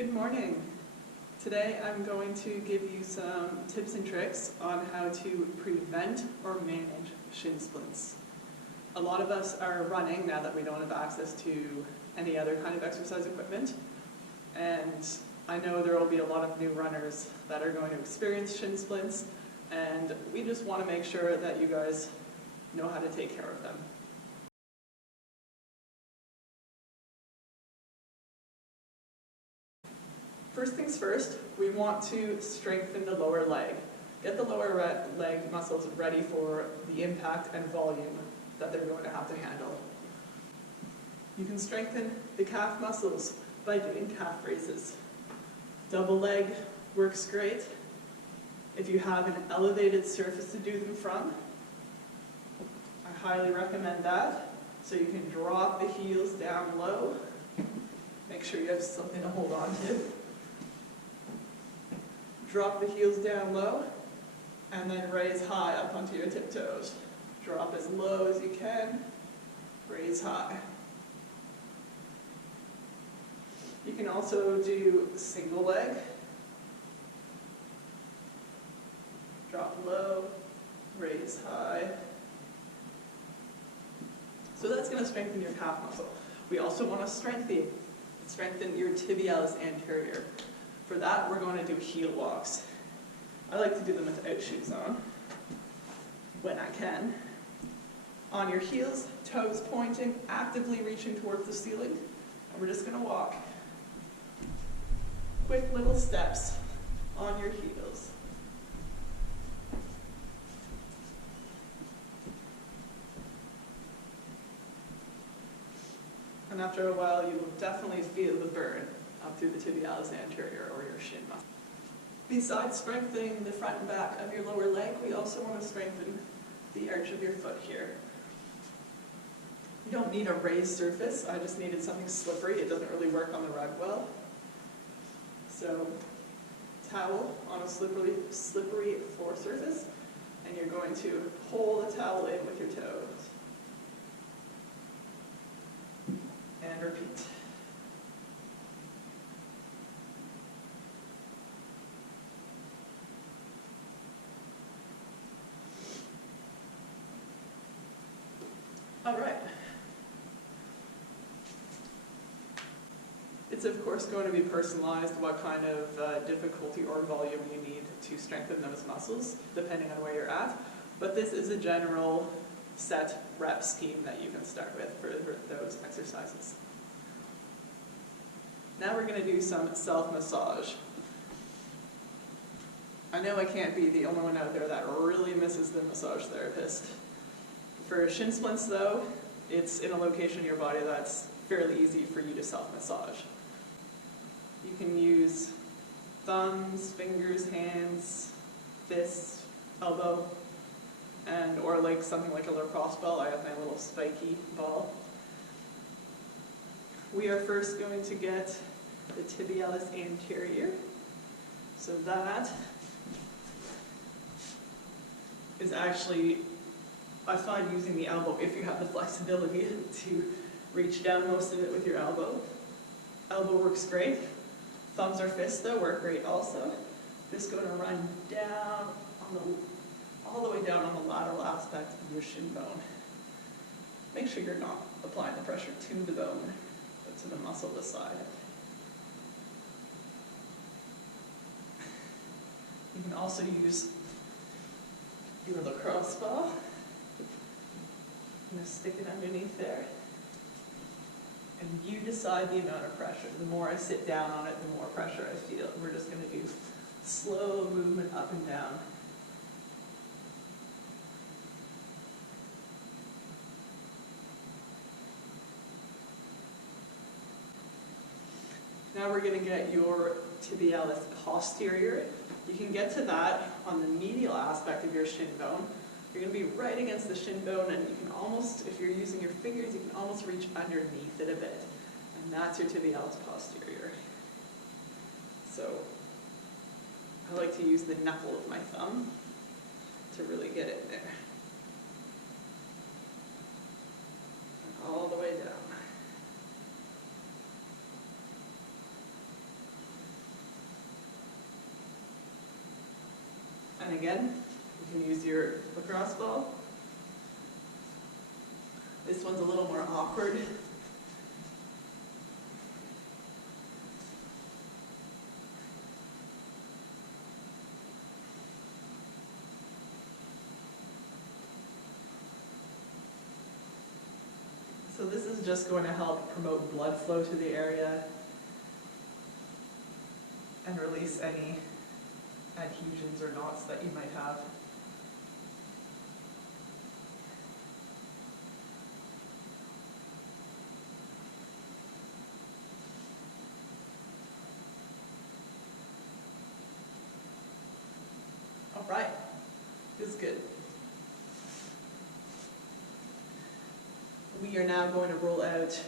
Good morning. Today I'm going to give you some tips and tricks on how to prevent or manage shin splints. A lot of us are running now that we don't have access to any other kind of exercise equipment, and I know there will be a lot of new runners that are going to experience shin splints, and we just want to make sure that you guys know how to take care of them. First things first, we want to strengthen the lower leg. Get the lower leg muscles ready for the impact and volume that they're going to have to handle. You can strengthen the calf muscles by doing calf raises. Double leg works great. If you have an elevated surface to do them from, I highly recommend that. So you can drop the heels down low. Make sure you have something to hold on to. Drop the heels down low, and then raise high up onto your tiptoes. Drop as low as you can, raise high. You can also do single leg. Drop low, raise high. So that's going to strengthen your calf muscle. We also want to strengthen your tibialis anterior. For that, we're going to do heel walks. I like to do them without shoes on, when I can. On your heels, toes pointing, actively reaching towards the ceiling, and we're just going to walk. Quick little steps on your heels. And after a while, you will definitely feel the burn up through the tibialis anterior or your shin muscle. Besides strengthening the front and back of your lower leg, we also want to strengthen the arch of your foot here. You don't need a raised surface. I just needed something slippery. It doesn't really work on the rug well. So, towel on a slippery floor surface, and you're going to pull the towel in with your toes. And repeat. All right. It's of course going to be personalized what kind of difficulty or volume you need to strengthen those muscles, depending on where you're at. But this is a general set rep scheme that you can start with for those exercises. Now we're going to do some self-massage. I know I can't be the only one out there that really misses the massage therapist. For shin splints though, it's in a location in your body that's fairly easy for you to self-massage. You can use thumbs, fingers, hands, fists, elbow, or like something like a lacrosse ball. I have my little spiky ball. We are first going to get the tibialis anterior. So that is actually, I find using the elbow, if you have the flexibility to reach down most of it with your elbow. Elbow works great. Thumbs or fists though work great also. Just going to run down all the way down on the lateral aspect of your shin bone. Make sure you're not applying the pressure to the bone, but to the muscle beside it. You can also use your lacrosse ball. I'm going to stick it underneath there. And you decide the amount of pressure. The more I sit down on it, the more pressure I feel. We're just going to do slow movement up and down. Now we're going to get your tibialis posterior. You can get to that on the medial aspect of your shin bone. You're going to be right against the shin bone, and you can almost, if you're using your fingers, you can almost reach underneath it a bit. And that's your tibialis posterior. So I like to use the knuckle of my thumb to really get it there. And all the way down. And again, you can use your lacrosse ball. This one's a little more awkward. So this is just going to help promote blood flow to the area and release any adhesions or knots that you might have. All right, this is good. We are now going to roll out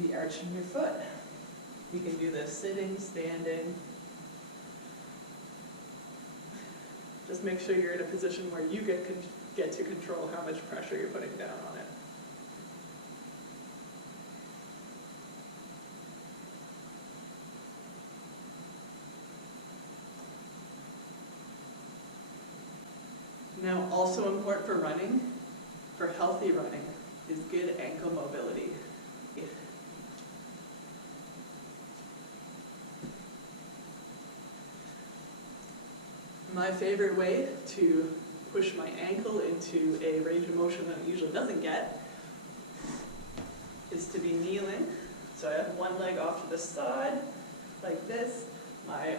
the arch in your foot. You can do this sitting, standing. Just make sure you're in a position where you get to control how much pressure you're putting down on it. Now, also important for running, for healthy running, is good ankle mobility. My favorite way to push my ankle into a range of motion that it usually doesn't get is to be kneeling. So I have one leg off to the side, like this.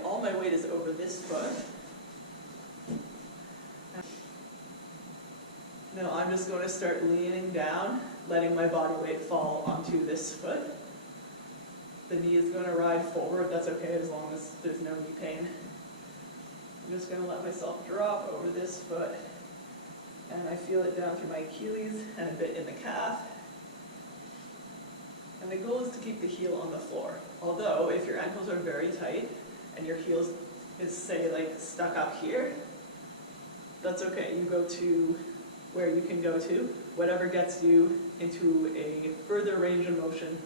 All my weight is over this foot. Now I'm just going to start leaning down, letting my body weight fall onto this foot. The knee is going to ride forward. That's okay as long as there's no knee pain. I'm just going to let myself drop over this foot, and I feel it down through my Achilles and a bit in the calf. And the goal is to keep the heel on the floor. Although, if your ankles are very tight and your heel is, say, like stuck up here, that's okay. You go to where you can go to, whatever gets you into a further range of motion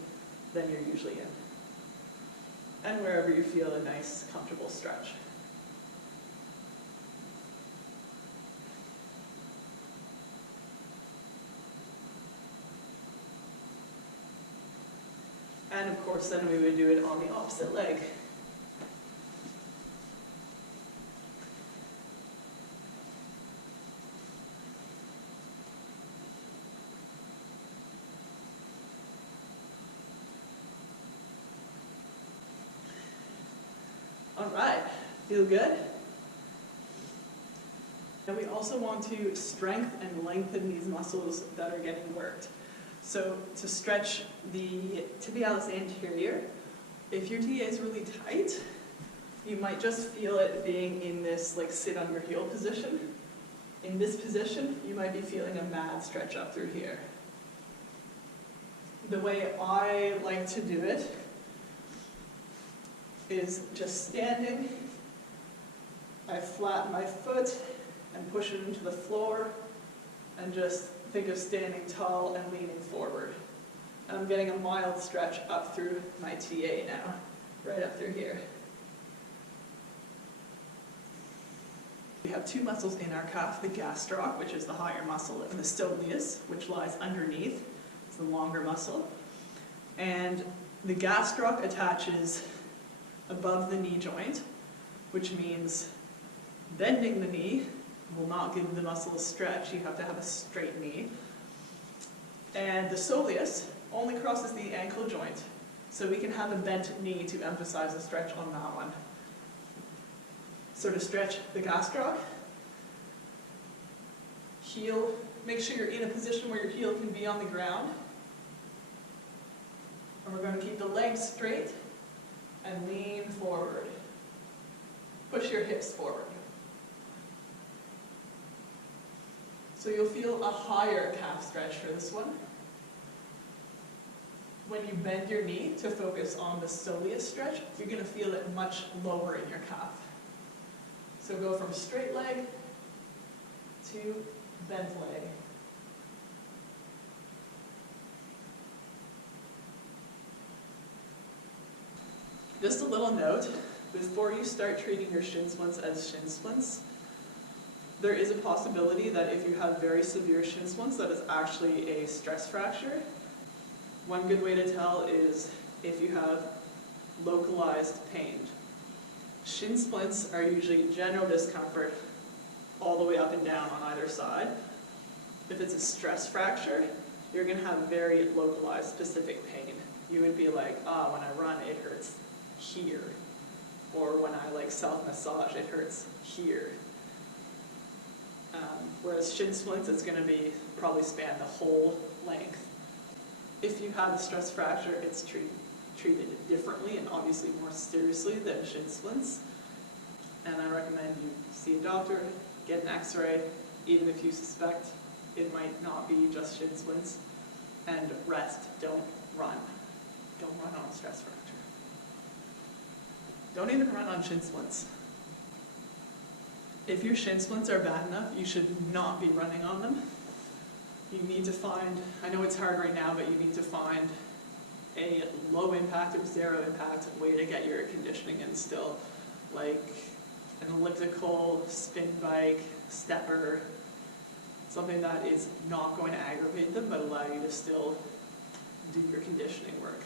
than you're usually in. And wherever you feel a nice, comfortable stretch. And of course, then we would do it on the opposite leg. All right, feel good? And we also want to strengthen and lengthen these muscles that are getting worked. So to stretch the tibialis anterior, if your TA is really tight, you might just feel it being in this like sit on your heel position. In this position, you might be feeling a mad stretch up through here. The way I like to do it is just standing. I flatten my foot and push it into the floor and just think of standing tall and leaning forward. And I'm getting a mild stretch up through my TA now, right up through here. We have two muscles in our calf, the gastroc, which is the higher muscle, and the soleus, which lies underneath. It's the longer muscle. And the gastroc attaches above the knee joint, which means bending the knee will not give the muscle a stretch. You have to have a straight knee. And the soleus only crosses the ankle joint, so we can have a bent knee to emphasize the stretch on that one. So to stretch the gastroc, heel, make sure you're in a position where your heel can be on the ground. And we're going to keep the legs straight and lean forward. Push your hips forward. So you'll feel a higher calf stretch for this one. When you bend your knee to focus on the soleus stretch, you're going to feel it much lower in your calf. So go from straight leg to bent leg. Just a little note, before you start treating your shin splints as shin splints, there is a possibility that if you have very severe shin splints, that is actually a stress fracture. One good way to tell is if you have localized pain. Shin splints are usually general discomfort all the way up and down on either side. If it's a stress fracture, you're going to have very localized specific pain. You would be like, when I run, it hurts here. Or when I self-massage, it hurts here. Whereas shin splints, it's going to be probably span the whole length. If you have a stress fracture, it's treated differently and obviously more seriously than shin splints. And I recommend you see a doctor, get an x-ray, even if you suspect it might not be just shin splints, and rest, don't run. Don't run on a stress fracture. Don't even run on shin splints. If your shin splints are bad enough, you should not be running on them. You need to find, I know it's hard right now, but you need to find a low impact or zero impact way to get your conditioning in still, like an elliptical, spin bike, stepper, something that is not going to aggravate them but allow you to still do your conditioning work.